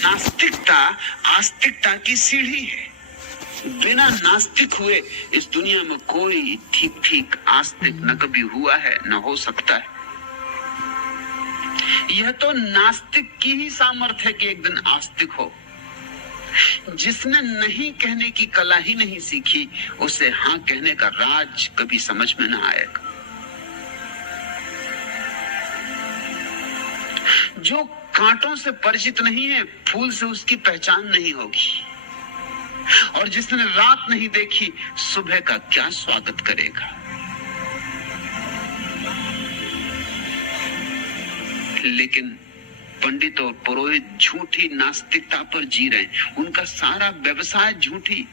नास्तिकता आस्तिकता की सीढ़ी है। बिना नास्तिक हुए इस दुनिया में कोई ठीक ठीक आस्तिक न कभी हुआ है न हो सकता है। यह तो नास्तिक की ही सामर्थ्य है कि एक दिन आस्तिक हो। जिसने नहीं कहने की कला ही नहीं सीखी, उसे हाँ कहने का राज कभी समझ में न आएगा। जो कांटों से परिचित नहीं है, फूल से उसकी पहचान नहीं होगी। और जिसने रात नहीं देखी, सुबह का क्या स्वागत करेगा। लेकिन पंडित और पुरोहित झूठी नास्तिकता पर जी रहे हैं। उनका सारा व्यवसाय झूठी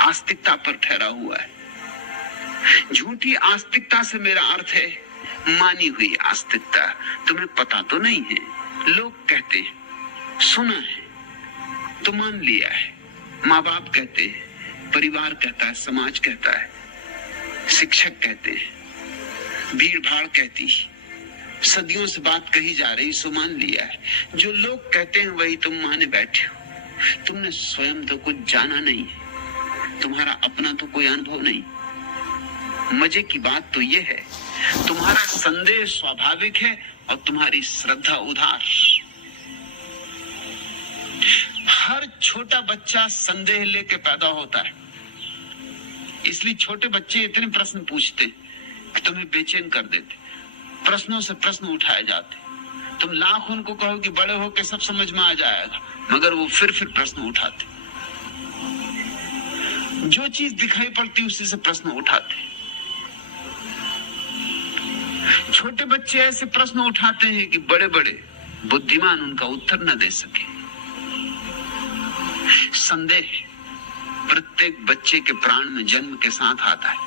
आस्तिकता पर ठहरा हुआ है। झूठी आस्तिकता से मेरा अर्थ है मानी हुई आस्तिकता। तुम्हें पता तो नहीं है, लोग कहते हैं, सुना है तो मान लिया है। माँ बाप कहते हैं, परिवार कहता है, समाज कहता है, शिक्षक कहते हैं, भीड़ भाड़ कहती है, सदियों से बात कही जा रही, सो मान लिया है। जो लोग कहते हैं वही तुम माने बैठे हो। तुमने स्वयं तो कुछ जाना नहीं है, तुम्हारा अपना तो कोई अनुभव नहीं। मजे की बात तो यह है, तुम्हारा संदेह स्वाभाविक है और तुम्हारी श्रद्धा उधार। हर छोटा बच्चा संदेह लेके पैदा होता है। इसलिए छोटे बच्चे इतने प्रश्न पूछते कि तुम्हें बेचैन कर देते। प्रश्नों से प्रश्न उठाए जाते। तुम लाख उनको कहो कि बड़े होके सब समझ में आ जाएगा, मगर वो फिर प्रश्न उठाते। जो चीज दिखाई पड़ती उसी से प्रश्न उठाते। छोटे बच्चे ऐसे प्रश्न उठाते हैं कि बड़े बड़े बुद्धिमान उनका उत्तर न दे सके। संदेह प्रत्येक बच्चे के प्राण में जन्म के साथ आता है।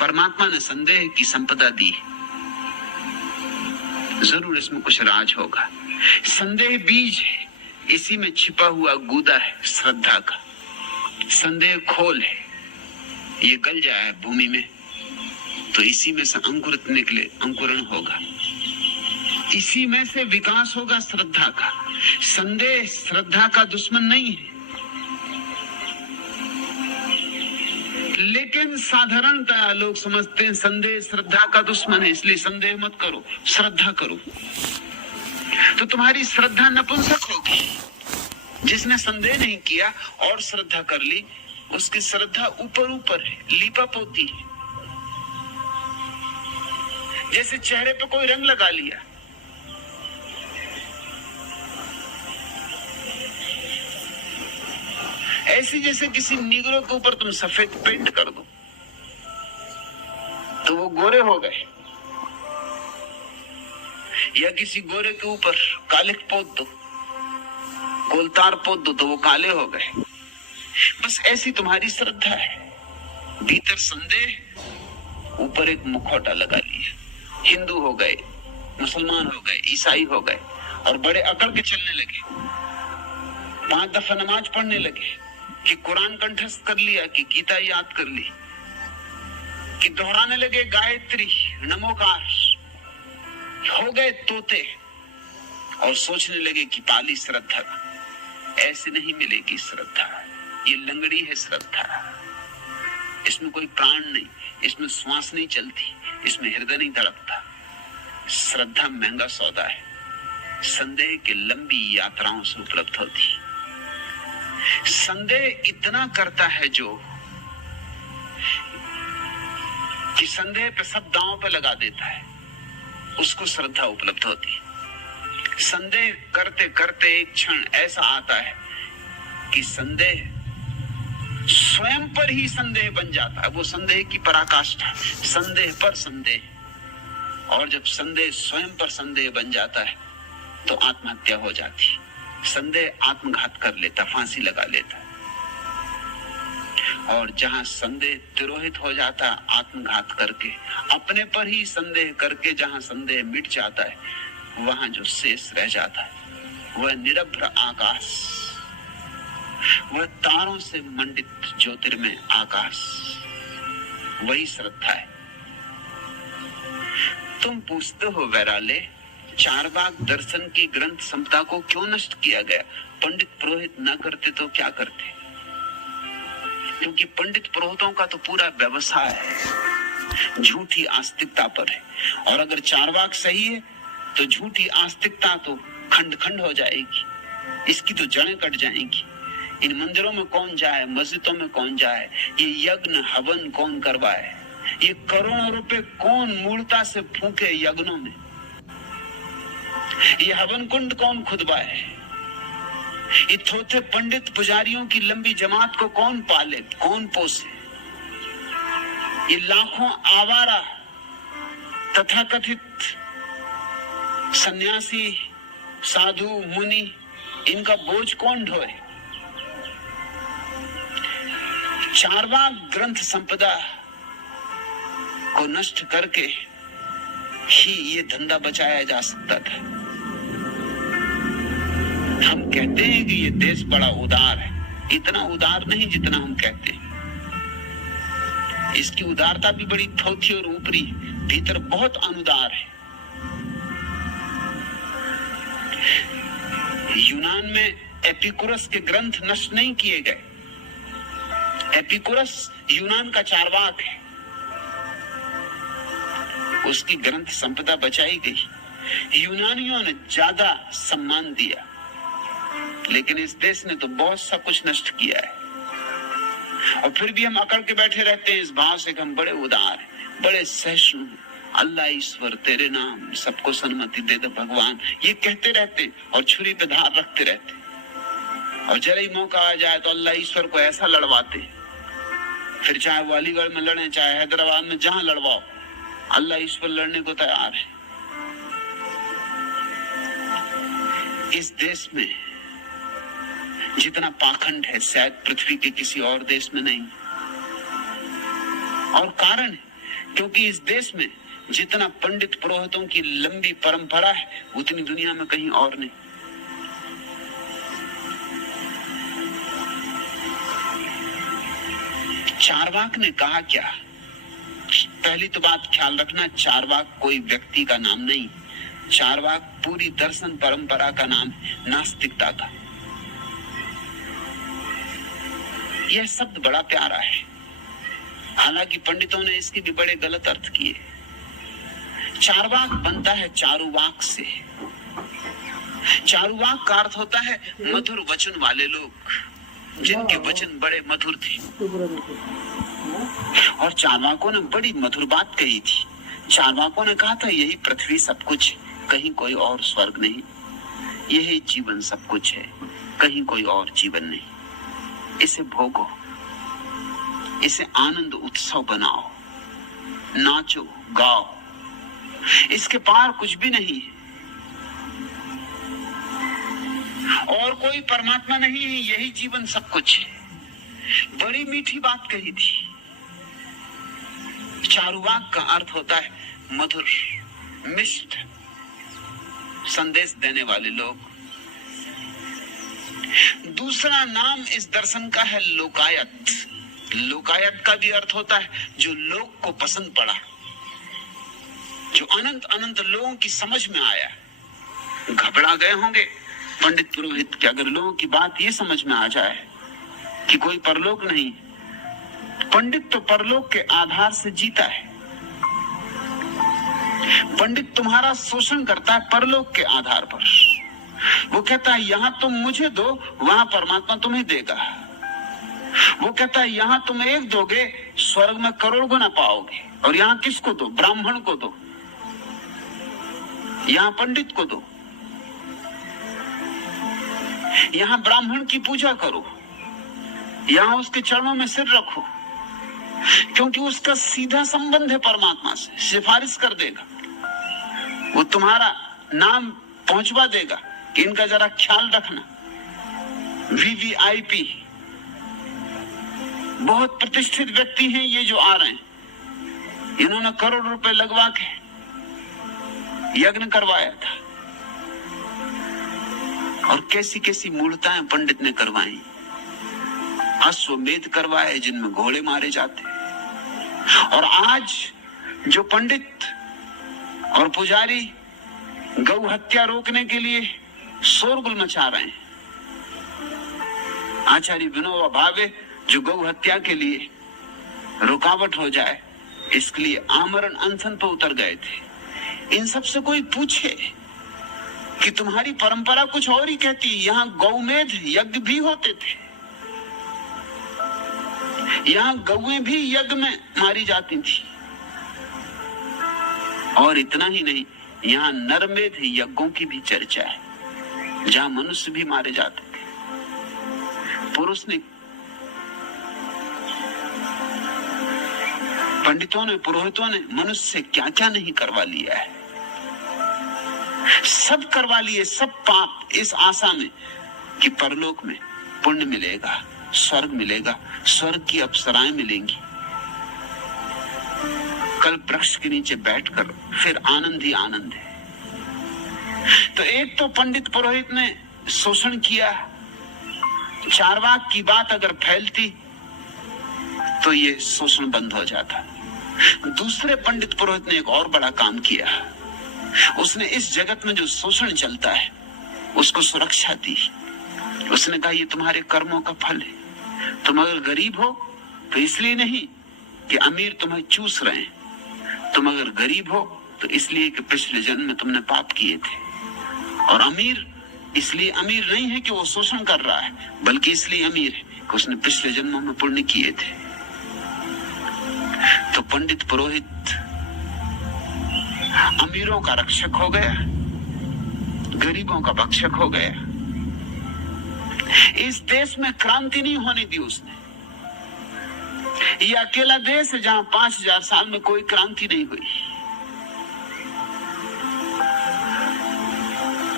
परमात्मा ने संदेह की संपदा दी है। जरूर इसमें कुछ राज होगा। संदेह बीज है, इसी में छिपा हुआ गूदा है श्रद्धा का। संदेह खोल है, ये गल जाए भूमि में तो इसी में से अंकुरित निकले, अंकुरण होगा। इसी में से विकास होगा श्रद्धा का। संदेह श्रद्धा का दुश्मन नहीं है, लेकिन साधारणतः लोग समझते हैं संदेह श्रद्धा का दुश्मन है, इसलिए संदेह मत करो, श्रद्धा करो। तो तुम्हारी श्रद्धा नपुंसक होगी। जिसने संदेह नहीं किया और श्रद्धा कर ली, उसकी श्रद्धा ऊपर ऊपर है, लीपा पोती है। जैसे चेहरे पे कोई रंग लगा लिया, ऐसी जैसे किसी निगरों के ऊपर तुम सफेद पेंट कर दो तो वो गोरे हो गए, या किसी गोरे के ऊपर कालिक पोत दो, कोलतार पोत दो तो वो काले हो गए। बस ऐसी तुम्हारी श्रद्धा है। भीतर संदेह, ऊपर एक मुखौटा लगा लिया। हिंदू हो गए, मुसलमान हो गए, ईसाई हो गए और बड़े अकड़ के चलने लगे। 5 दफा नमाज पढ़ने लगे कि कुरान कंठस्थ कर लिया, कि गीता याद कर ली, कि दोहराने लगे गायत्री, नमोकार, हो गए तोते और सोचने लगे कि पाली श्रद्धा। ऐसे नहीं मिलेगी श्रद्धा, ये लंगड़ी है श्रद्धा। इसमें कोई प्राण नहीं, इसमें श्वास नहीं चलती, इसमें हृदय नहीं धड़कता। श्रद्धा महंगा सौदा है, संदेह के लंबी यात्राओं से उपलब्ध होती। संदेह इतना करता है जो कि संदेह पे सब दांव पे लगा देता है, उसको श्रद्धा उपलब्ध होती। संदेह करते करते एक क्षण ऐसा आता है कि संदेह स्वयं पर ही संदेह बन जाता है। वो संदेह की पराकाष्ठा, संदेह पर संदेह। और जब संदेह स्वयं पर संदेह बन जाता है तो आत्महत्या हो जाती। संदेह आत्मघात कर लेता, फांसी लगा लेता। और जहां संदेह तिरोहित हो जाता आत्मघात करके, अपने पर ही संदेह करके जहां संदेह मिट जाता है, वहां जो शेष रह जाता है वह निरभ्र आकाश, वह तारों से मंडित ज्योतिर्मय आकाश, वही श्रद्धा है। तुम पूछते हो वैराले, चारवाक दर्शन की ग्रंथ संपदा को क्यों नष्ट किया गया? पंडित पुरोहित न करते तो क्या करते? क्योंकि पंडित पुरोहितों का तो पूरा व्यवसाय है झूठी आस्तिकता पर है, और अगर चारवाक सही है तो झूठी आस्तिकता तो खंड खंड हो जाएगी, इसकी तो जड़ें कट जाएंगी। इन मंदिरों में कौन जाए, मस्जिदों में कौन जाए, ये यज्ञ हवन कौन करवाए, ये करोड़ों रुपए कौन मूर्ता से फूके यज्ञों में, ये हवन कुंड कौन खुदवाए, ये थोथे पंडित पुजारियों की लंबी जमात को कौन पाले, कौन पोसे, ये लाखों आवारा तथाकथित सन्यासी साधु मुनि, इनका बोझ कौन ढोए? चारवाक ग्रंथ संपदा को नष्ट करके ही ये धंधा बचाया जा सकता था। हम कहते हैं कि ये देश बड़ा उदार है, इतना उदार नहीं जितना हम कहते हैं। इसकी उदारता भी बड़ी थोथी और ऊपरी, भीतर बहुत अनुदार है। यूनान में एपिकुरस के ग्रंथ नष्ट नहीं किए गए। एपिकुरस यूनान का चारवाक है, उसकी ग्रंथ संपदा बचाई गई। यूनानियों ने ज्यादा सम्मान दिया, लेकिन इस देश ने तो बहुत सा कुछ नष्ट किया है। और फिर भी हम अकड़ के बैठे रहते हैं इस भाव से कि हम बड़े उदार हैं, बड़े सहिष्णु, अल्लाह ईश्वर तेरे नाम सबको सन्मति दे दे भगवान, ये कहते रहते और छुरी पे धार रखते रहते। और जरा ही मौका आ जाए तो अल्लाह ईश्वर को ऐसा लड़वाते, फिर चाहे वो अलीगढ़ में लड़े चाहे हैदराबाद में, जहां लड़वाओ अल्लाह ईश्वर लड़ने को तैयार है। इस देश में जितना पाखंड है शायद पृथ्वी के किसी और देश में नहीं। और कारण है क्योंकि इस देश में जितना पंडित पुरोहितों की लंबी परंपरा है उतनी दुनिया में कहीं और नहीं। चारवाक ने कहा क्या? पहली तो बात ख्याल रखना, चारवाक कोई व्यक्ति का नाम नहीं, चारवाक पूरी दर्शन परंपरा का नाम है, नास्तिकता का। यह शब्द बड़ा प्यारा है, हालांकि पंडितों ने इसके भी बड़े गलत अर्थ किए। चारवाक बनता है चारुवाक से। चारुवाक का अर्थ होता है मधुर वचन वाले लोग, जिनके वचन बड़े मधुर थे। और चारवाकों ने बड़ी मधुर बात कही थी। चारवाकों ने कहा था यही पृथ्वी सब कुछ, कहीं कोई और स्वर्ग नहीं, यही जीवन सब कुछ है, कहीं कोई और जीवन नहीं। इसे भोगो, इसे आनंद उत्सव बनाओ, नाचो गाओ, इसके पार कुछ भी नहीं है और कोई परमात्मा नहीं है, यही जीवन सब कुछ है। बड़ी मीठी बात कही थी। चारुवाक का अर्थ होता है मधुर, मिष्ट संदेश देने वाले लोग। दूसरा नाम इस दर्शन का है लोकायत। लोकायत का भी अर्थ होता है जो लोक को पसंद पड़ा, जो अनंत अनंत लोगों की समझ में आया। घबरा गए होंगे पंडित पुरोहित कि अगर लोगों की बात ये समझ में आ जाए कि कोई परलोक नहीं। पंडित तो परलोक के आधार से जीता है। पंडित तुम्हारा शोषण करता है परलोक के आधार पर। वो कहता है यहां तुम मुझे दो, वहां परमात्मा तुम्हें देगा। वो कहता है यहां तुम एक दोगे, स्वर्ग में करोड़ गुना पाओगे। और यहां किसको दो? ब्राह्मण को दो, यहां पंडित को दो। यहां ब्राह्मण की पूजा करो, यहां उसके चरणों में सिर रखो, क्योंकि उसका सीधा संबंध है परमात्मा से। सिफारिश कर देगा, वो तुम्हारा नाम पहुंचवा देगा कि इनका जरा ख्याल रखना। VVIP, बहुत प्रतिष्ठित व्यक्ति हैं ये जो आ रहे हैं, इन्होंने करोड़ रुपए लगवा के यज्ञ करवाया था। और कैसी कैसी मूर्ताएं पंडित ने करवाई। अश्वमेध करवाए जिनमें घोड़े मारे जाते। और आज जो पंडित और पुजारी गौ हत्या रोकने के लिए शोरगुल मचा रहे हैं। आचार्य विनोबा भावे जो गौ हत्या के लिए रुकावट हो जाए इसके लिए आमरण अनशन पर उतर गए थे। इन सब से कोई पूछे कि तुम्हारी परंपरा कुछ और ही कहती, यहाँ गौमेध यज्ञ भी होते थे, यहाँ गौएं भी यज्ञ में मारी जाती थी, और इतना ही नहीं, यहाँ नरमेध यज्ञों की भी चर्चा है जहां मनुष्य भी मारे जाते थे। पुरुष ने, पंडितों ने, पुरोहितों ने मनुष्य से क्या क्या नहीं करवा लिया है, सब करवा लिए, सब पाप, इस आशा में कि परलोक में पुण्य मिलेगा, स्वर्ग मिलेगा, स्वर्ग की अप्सराएं मिलेंगी, कल वृक्ष के नीचे बैठकर फिर आनंद ही आनंद है। तो एक तो पंडित पुरोहित ने शोषण किया, चारवाक की बात अगर फैलती तो ये शोषण बंद हो जाता। दूसरे पंडित पुरोहित ने एक और बड़ा काम किया, उसने इस जगत में जो शोषण चलता है उसको सुरक्षा दी। उसने कहा ये तुम्हारे कर्मों का फल है, तुम अगर गरीब हो तो इसलिए नहीं कि अमीर तुम्हें चूस रहे हैं, तुम अगर गरीब हो तो इसलिए कि पिछले जन्म में तुमने पाप किए थे, और अमीर इसलिए अमीर नहीं है कि वो शोषण कर रहा है, बल्कि इसलिए अमीर है कि उसने पिछले जन्मों में पुण्य किए थे। तो पंडित पुरोहित अमीरों का रक्षक हो गया, गरीबों का भक्षक हो गया। इस देश में क्रांति नहीं होने दी उसने। ये अकेला देश है जहां 5000 साल में कोई क्रांति नहीं हुई।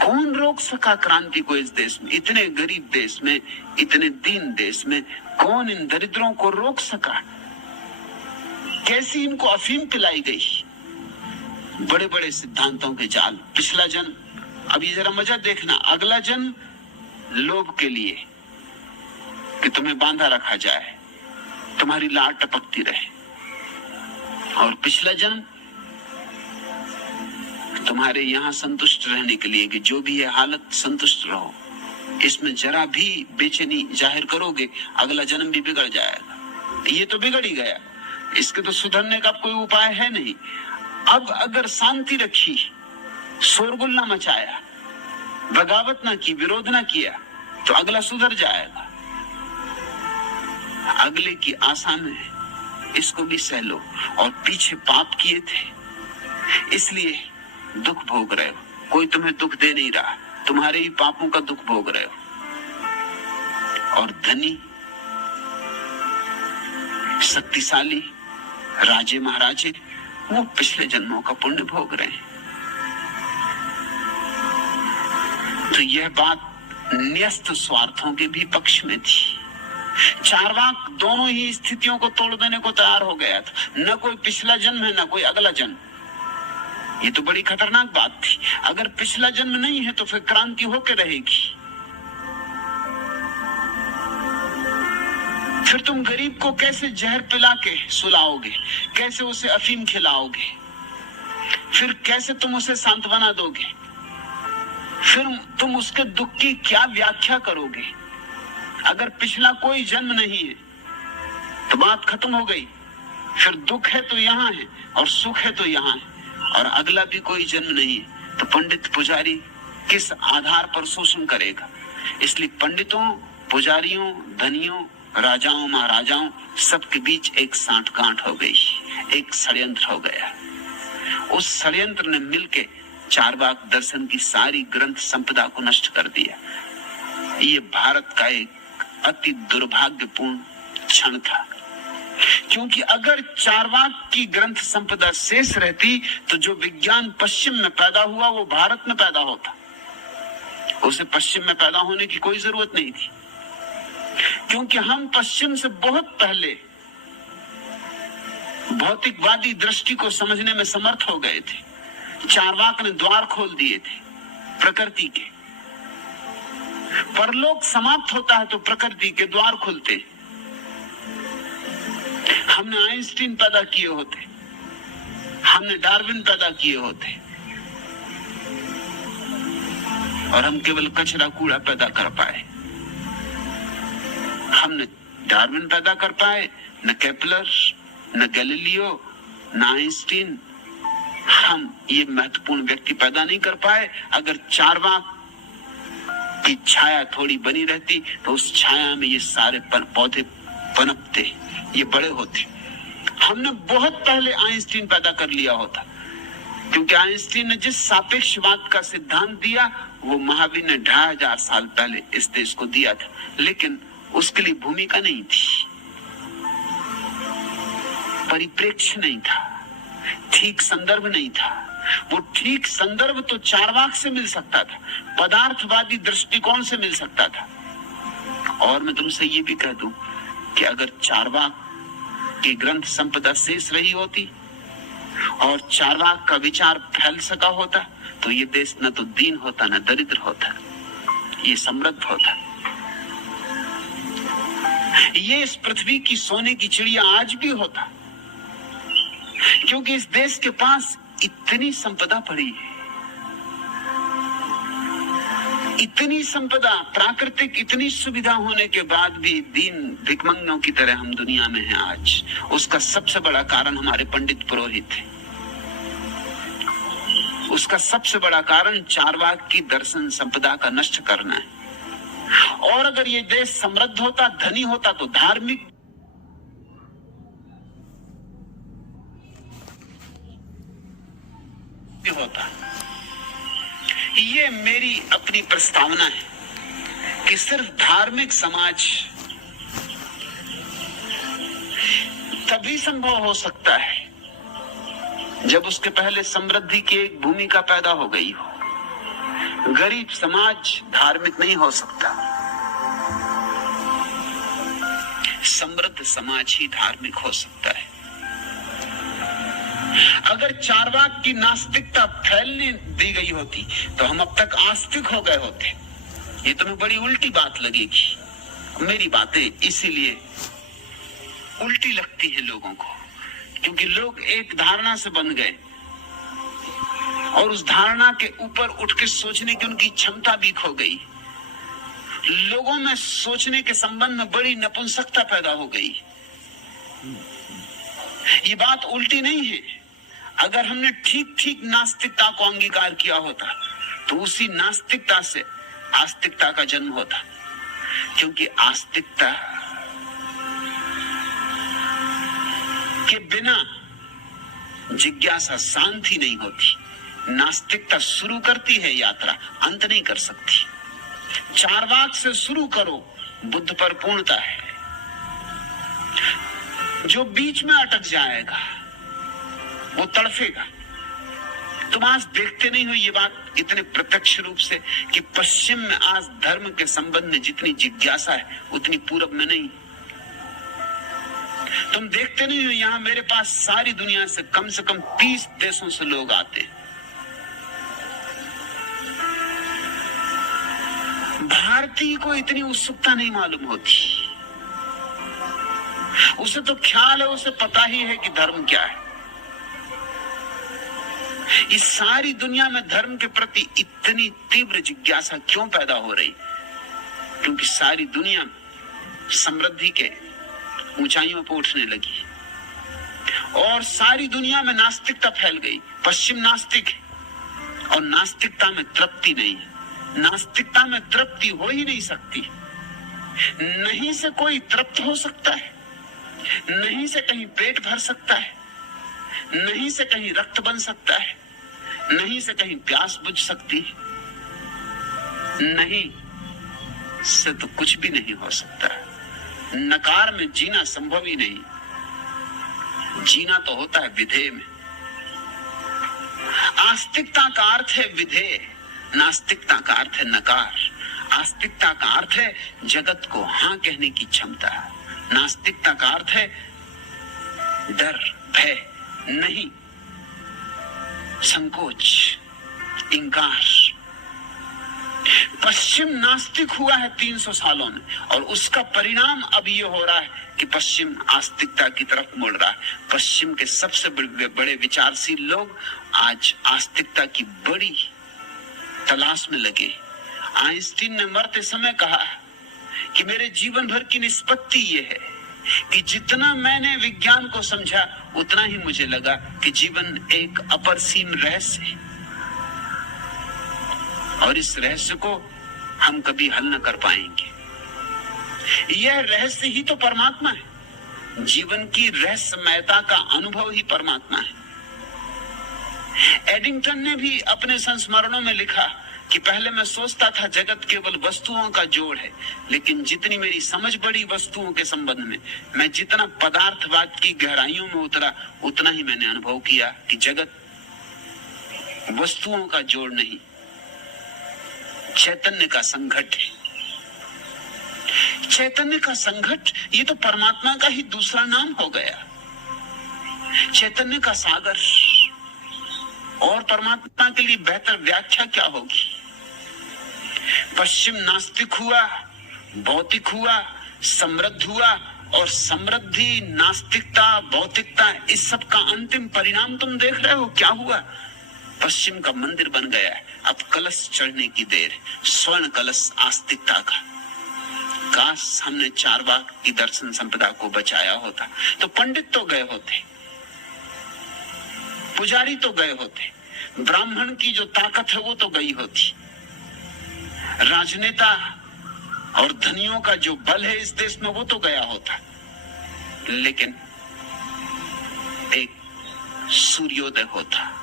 कौन रोक सका क्रांति को इस देश में, इतने गरीब देश में, इतने दीन देश में? कौन इन दरिद्रों को रोक सका? कैसी इनको अफीम पिलाई गई, बड़े बड़े सिद्धांतों के जाल। पिछला जन्म, अभी जरा मजा देखना, अगला जन्म लोभ के लिए कि तुम्हें बांधा रखा जाए, तुम्हारी लाट टपकती रहे, और पिछला जन्म तुम्हारे यहां संतुष्ट रहने के लिए कि जो भी है हालत संतुष्ट रहो। इसमें जरा भी बेचैनी जाहिर करोगे अगला जन्म भी बिगड़ जाएगा। ये तो बिगड़ ही गया, इसके तो सुधरने का कोई उपाय है नहीं। अब अगर शांति रखी, शोरगुल ना मचाया, बगावत ना की, विरोध ना किया, तो अगला सुधर जाएगा। अगले की आशा में इसको भी सह लो, और पीछे पाप किए थे इसलिए दुख भोग रहे हो। कोई तुम्हें दुख दे नहीं रहा, तुम्हारे ही पापों का दुख भोग रहे हो। और धनी, शक्तिशाली राजे महाराजे वो पिछले जन्मों का पुण्य भोग रहे हैं। तो यह बात न्यस्त स्वार्थों के भी पक्ष में थी। चारवाक दोनों ही स्थितियों को तोड़ देने को तैयार हो गया था। न कोई पिछला जन्म है, न कोई अगला जन्म। ये तो बड़ी खतरनाक बात थी। अगर पिछला जन्म नहीं है तो फिर क्रांति होकर रहेगी। फिर तुम गरीब को कैसे जहर पिला के सुलाओगे, कैसे उसे अफीम खिलाओगे, फिर कैसे तुम उसे सांत्वना दोगे, फिर तुम उसके दुख की क्या व्याख्या करोगे? अगर पिछला कोई जन्म नहीं है तो बात खत्म हो गई। फिर दुख है तो यहाँ है और सुख है तो यहाँ है, और अगला भी कोई जन्म नहीं है तो पंडित पुजारी किस आधार पर शोषण करेगा? इसलिए पंडितों, पुजारियों, धनियों, राजाओं, महाराजाओं सबके बीच एक सांठगांठ हो गई, एक षड्यंत्र हो गया। उस षड्यंत्र ने मिलके चारवाक दर्शन की सारी ग्रंथ संपदा को नष्ट कर दिया। ये भारत का एक अति दुर्भाग्यपूर्ण क्षण था, क्योंकि अगर चारवाक की ग्रंथ संपदा शेष रहती तो जो विज्ञान पश्चिम में पैदा हुआ वो भारत में पैदा होता। उसे पश्चिम में पैदा होने की कोई जरूरत नहीं थी, क्योंकि हम पश्चिम से बहुत पहले भौतिकवादी दृष्टि को समझने में समर्थ हो गए थे। चारवाक ने द्वार खोल दिए थे प्रकृति के। परलोक समाप्त होता है तो प्रकृति के द्वार खुलते। हमने आइंस्टीन पैदा किए होते, हमने डार्विन पैदा किए होते, और हम केवल कचरा कूड़ा पैदा कर पाए। हम न डार्विन पैदा कर पाए, न केपलर, न गैलीलियो, न आइंस्टीन। हम ये महत्वपूर्ण व्यक्ति पैदा नहीं कर पाए। अगर चारवाक की छाया थोड़ी बनी रहती तो उस छाया में ये सारे पौधे पनपते, ये बड़े होते। हमने बहुत पहले आइंस्टीन पैदा कर लिया होता, क्योंकि आइंस्टीन ने जिस सापेक्षवाद का सिद्धांत दिया वो महावीर ने 2500 साल पहले इस देश को दिया था, लेकिन उसके लिए भूमिका नहीं थी, परिप्रेक्ष्य नहीं था, ठीक संदर्भ नहीं था। वो ठीक संदर्भ तो चारवाक से मिल सकता था, पदार्थवादी दृष्टिकोण से मिल सकता था। और मैं तुमसे ये भी कह दूं कि अगर चारवाक की ग्रंथ संपदा शेष रही होती और चारवाक का विचार फैल सका होता तो ये देश न तो दीन होता न दरिद्र होता, ये समृद्ध होता। ये इस पृथ्वी की सोने की चिड़िया आज भी होता, क्योंकि इस देश के पास इतनी संपदा पड़ी है, इतनी संपदा, प्राकृतिक इतनी सुविधा होने के बाद भी दीन भिखमंगों की तरह हम दुनिया में हैं आज। उसका सबसे बड़ा कारण हमारे पंडित पुरोहित है। उसका सबसे बड़ा कारण चारवाक की दर्शन संपदा का नष्ट करना है। और अगर ये देश समृद्ध होता, धनी होता, तो धार्मिक होता। ये मेरी अपनी प्रस्तावना है कि सिर्फ धार्मिक समाज तभी संभव हो सकता है जब उसके पहले समृद्धि की एक भूमिका पैदा हो गई हो। गरीब समाज धार्मिक नहीं हो सकता, समृद्ध समाज ही धार्मिक हो सकता है। अगर चारवाक की नास्तिकता फैलने दी गई होती तो हम अब तक आस्तिक हो गए होते। ये तुम्हें बड़ी उल्टी बात लगेगी। मेरी बातें इसीलिए उल्टी लगती है लोगों को, क्योंकि लोग एक धारणा से बन गए और उस धारणा के ऊपर उठ के सोचने की उनकी क्षमता भी खो गई। लोगों में सोचने के संबंध में बड़ी नपुंसकता पैदा हो गई। ये बात उल्टी नहीं है। अगर हमने ठीक ठीक नास्तिकता को अंगीकार किया होता तो उसी नास्तिकता से आस्तिकता का जन्म होता, क्योंकि आस्तिकता के बिना जिज्ञासा शांति नहीं होती। नास्तिकता शुरू करती है यात्रा, अंत नहीं कर सकती। चारवाक से शुरू करो, बुद्ध पर पूर्णता है। जो बीच में अटक जाएगा वो तड़फेगा। तुम आज देखते नहीं हो ये बात इतने प्रत्यक्ष रूप से कि पश्चिम में आज धर्म के संबंध में जितनी जिज्ञासा है उतनी पूरब में नहीं। तुम देखते नहीं हो यहां मेरे पास सारी दुनिया से कम 30 देशों से लोग आते हैं। भारतीय को इतनी उत्सुकता नहीं मालूम होती। उसे तो ख्याल है, उसे पता ही है कि धर्म क्या है। इस सारी दुनिया में धर्म के प्रति इतनी तीव्र जिज्ञासा क्यों पैदा हो रही? क्योंकि सारी दुनिया समृद्धि के ऊंचाइयों पर उठने लगी और सारी दुनिया में नास्तिकता फैल गई। पश्चिम नास्तिक है और नास्तिकता में तृप्ति नहीं है। नास्तिकता में तृप्ति हो ही नहीं सकती। नहीं से कोई तृप्त हो सकता है, नहीं से कहीं पेट भर सकता है, नहीं से कहीं रक्त बन सकता है, नहीं से कहीं प्यास बुझ सकती, नहीं से तो कुछ भी नहीं हो सकता। नकार में जीना संभव ही नहीं। जीना तो होता है विधेय में। आस्तिकता का अर्थ है विधेय, नास्तिकता का अर्थ है नकार। आस्तिकता का अर्थ है जगत को हां कहने की क्षमता, नास्तिकता का अर्थ है डर, भय, नहीं, संकोच, इंकार। पश्चिम नास्तिक हुआ है 300 सालों में और उसका परिणाम अब ये हो रहा है कि पश्चिम आस्तिकता की तरफ मुड़ रहा है। पश्चिम के सबसे बड़े विचारशील लोग आज आस्तिकता की बड़ी तलाश में लगे आइंस्टीन ने मरते समय कहा कि मेरे जीवन भर की निष्पत्ति ये है कि जितना मैंने विज्ञान को समझा उतना ही मुझे लगा कि जीवन एक अपरसीम रहस्य है और इस रहस्य को हम कभी हल न कर पाएंगे। यह रहस्य ही तो परमात्मा है। जीवन की रहस्यमयता का अनुभव ही परमात्मा है। एडिंगटन ने भी अपने संस्मरणों में लिखा कि पहले मैं सोचता था जगत केवल वस्तुओं का जोड़ है, लेकिन जितनी मेरी समझ बढ़ी वस्तुओं के संबंध में, मैं जितना पदार्थवाद की गहराइयों में उतरा, उतना ही मैंने अनुभव किया कि जगत वस्तुओं का जोड़ नहीं, चैतन्य का संघट है। चैतन्य का संघट ये तो परमात्मा का ही दूसरा नाम हो गया। चैतन्य का सागर। और परमात्मा के लिए बेहतर व्याख्या क्या होगी? पश्चिम नास्तिक हुआ, भौतिक हुआ, समृद्ध हुआ, और समृद्धि, नास्तिकता, भौतिकता, इस सब का अंतिम परिणाम तुम देख रहे हो क्या हुआ? पश्चिम का मंदिर बन गया है। अब कलश चढ़ने की देर, स्वर्ण कलश आस्तिकता का। काश हमने चारवाक की दर्शन संपदा को बचाया होता, तो पंडित तो गए होते, पुजारी तो गए होते, ब्राह्मण की जो ताकत है वो तो गई होती, राजनेता और धनियों का जो बल है इस देश में वो तो गया होता, लेकिन एक सूर्योदय होता।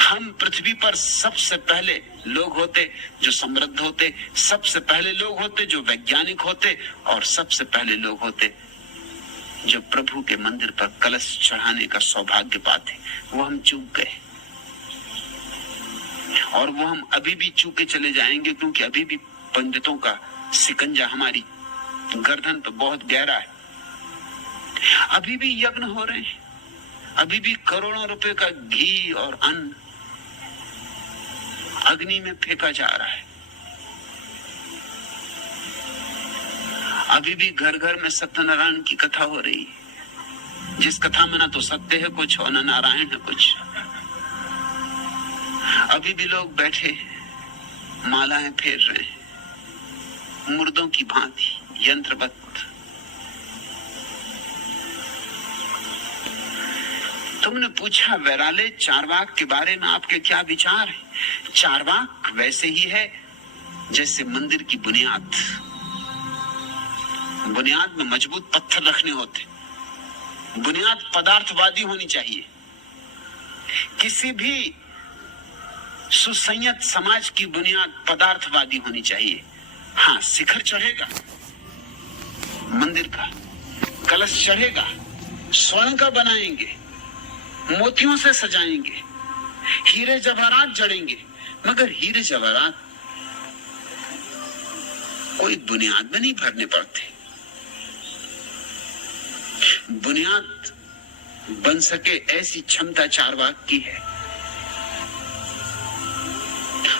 हम पृथ्वी पर सबसे पहले लोग होते जो समृद्ध होते, सबसे पहले लोग होते जो वैज्ञानिक होते, और सबसे पहले लोग होते जो प्रभु के मंदिर पर कलश चढ़ाने का सौभाग्य पाते। वो हम चूक गए, और वो हम अभी भी चूके चले जाएंगे, क्योंकि अभी भी पंडितों का सिकंजा हमारी गर्दन पर बहुत गहरा है। अभी भी यज्ञ हो रहे हैं, अभी भी करोड़ों रुपए का घी और अन्न अग्नि में फेंका जा रहा है। अभी भी घर घर में सत्यनारायण की कथा हो रही है, जिस कथा में ना तो सत्य है कुछ और ना नारायण है कुछ। अभी भी लोग बैठे मालाएं फेर रहे हैं, मुर्दों की भांति, यंत्रवत। तुमने पूछा वैराले चारवाक के बारे में आपके क्या विचार हैं? चारवाक वैसे ही है जैसे मंदिर की बुनियाद। बुनियाद में मजबूत पत्थर रखने होते, बुनियाद पदार्थवादी होनी चाहिए। किसी भी सुसंयत समाज की बुनियाद पदार्थवादी होनी चाहिए। हाँ, शिखर चढ़ेगा मंदिर का, कलश चढ़ेगा, स्वर्ण का बनाएंगे, मोतियों से सजाएंगे, हीरे जवाहरात जड़ेंगे, मगर हीरे जवाहरात कोई बुनियाद में नहीं भरने पड़ते। बुनियाद बन सके ऐसी क्षमता चारवाक की है।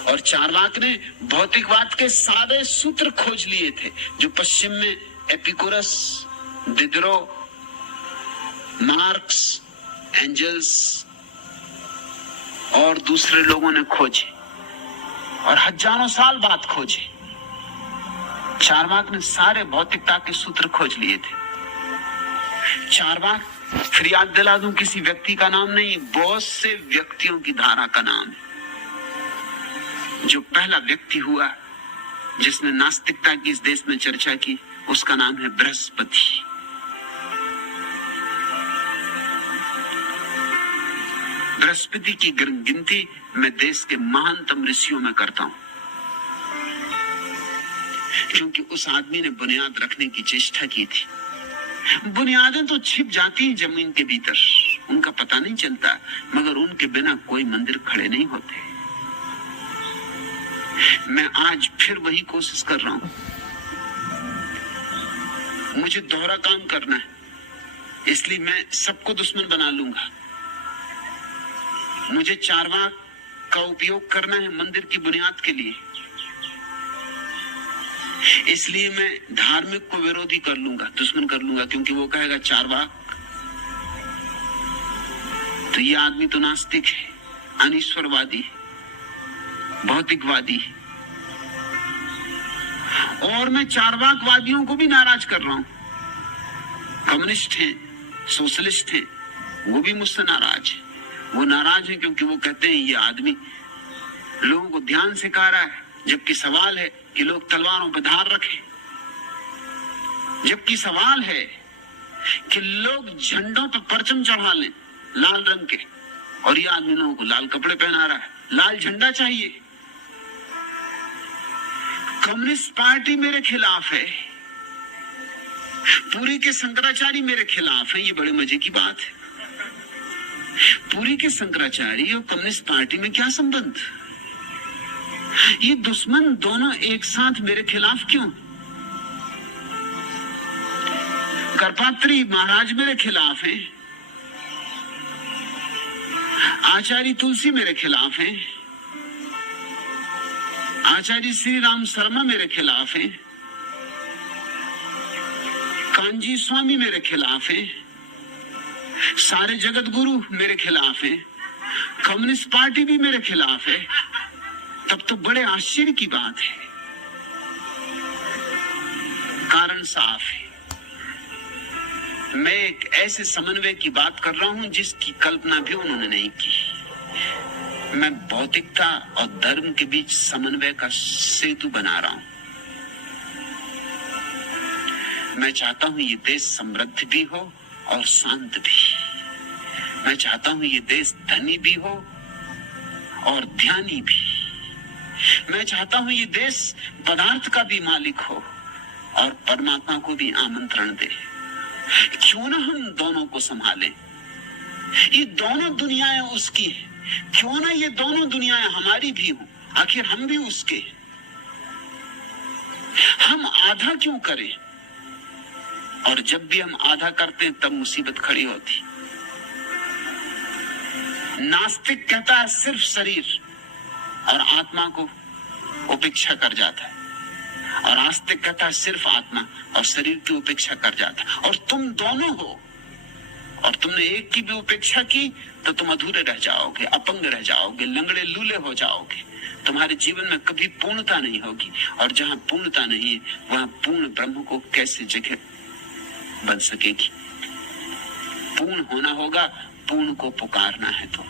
और चारवाक ने भौतिकवाद के सारे सूत्र खोज लिए थे, जो पश्चिम में एपिकुरस, डिडरो, मार्क्स, एंजल्स और दूसरे लोगों ने खोजे, और हजारों साल बाद खोजे। चारवाक ने सारे भौतिकता के सूत्र खोज लिए थे। चारवाक, फिर याद दिला दूं, किसी व्यक्ति का नाम नहीं, बहुत से व्यक्तियों की धारा का नाम है। जो पहला व्यक्ति हुआ जिसने नास्तिकता की इस देश में चर्चा की, उसका नाम है बृहस्पति। बृहस्पति की गिनती मैं देश के महानतम ऋषियों में करता हूं, क्योंकि उस आदमी ने बुनियाद रखने की चेष्टा की थी। बुनियादें तो छिप जाती हैं जमीन के भीतर, उनका पता नहीं चलता, मगर उनके बिना कोई मंदिर खड़े नहीं होते। मैं आज फिर वही कोशिश कर रहा हूं। मुझे दोहरा काम करना है, इसलिए मैं सबको दुश्मन बना लूंगा। मुझे चारवाक का उपयोग करना है मंदिर की बुनियाद के लिए, इसलिए मैं धार्मिक को विरोधी कर लूंगा, दुश्मन कर लूंगा, क्योंकि वो कहेगा चारवाक तो ये आदमी तो नास्तिक है, अनीश्वरवादी, भौतिकवादी। और मैं चारवाकवादियों को भी नाराज कर रहा हूं। कम्युनिस्ट हैं, सोशलिस्ट हैं, वो भी मुझसे नाराज है। वो नाराज है क्योंकि वो कहते हैं ये आदमी लोगों को ध्यान सिखा रहा है, जबकि सवाल है कि लोग तलवारों पर धार रखें, जबकि सवाल है कि लोग झंडों पर परचम चढ़ा लें लाल रंग के, और ये आदमी लोगों को लाल कपड़े पहना रहा है। लाल झंडा चाहिए। कम्युनिस्ट पार्टी मेरे खिलाफ है, पुरी के शंकराचार्य मेरे खिलाफ है। ये बड़े मजे की बात है। पुरी के शंकराचार्य और कम्युनिस्ट पार्टी में क्या संबंध? ये दुश्मन दोनों एक साथ मेरे खिलाफ क्यों? करपात्री महाराज मेरे खिलाफ हैं, आचार्य तुलसी मेरे खिलाफ हैं, आचार्य श्री राम शर्मा मेरे खिलाफ हैं, कांजी स्वामी मेरे खिलाफ हैं, सारे जगत गुरु मेरे खिलाफ हैं, कम्युनिस्ट पार्टी भी मेरे खिलाफ है। तब तो बड़े आश्चर्य की बात है। कारण साफ है, मैं एक ऐसे समन्वय की बात कर रहा हूं जिसकी कल्पना भी उन्होंने नहीं की। मैं भौतिकता और धर्म के बीच समन्वय का सेतु बना रहा हूं। मैं चाहता हूं ये देश समृद्ध भी हो और शांत भी। मैं चाहता हूं ये देश धनी भी हो और ध्यानी भी। मैं चाहता हूं ये देश पदार्थ का भी मालिक हो और परमात्मा को भी आमंत्रण दे। क्यों ना हम दोनों को संभालें? ये दोनों दुनियाएं उसकी हैं, क्यों ना ये दोनों दुनियाएं हमारी भी हों? आखिर हम भी उसके। हम आधा क्यों करें? और जब भी हम आधा करते हैं तब मुसीबत खड़ी होती। नास्तिक कहता है सिर्फ शरीर और आत्मा को उपेक्षा कर जाता है, और आस्तिक कहता है सिर्फ आत्मा और शरीर की उपेक्षा कर जाता है। और तुम दोनों हो, और तुमने एक की भी उपेक्षा की तो तुम अधूरे रह जाओगे, अपंग रह जाओगे, लंगड़े लूले हो जाओगे। तुम्हारे जीवन में कभी पूर्णता नहीं होगी, और जहां पूर्णता नहीं है वहां पूर्ण ब्रह्म को कैसे जगह बन सकेगी? पूर्ण होना होगा, पूर्ण को पुकारना है तो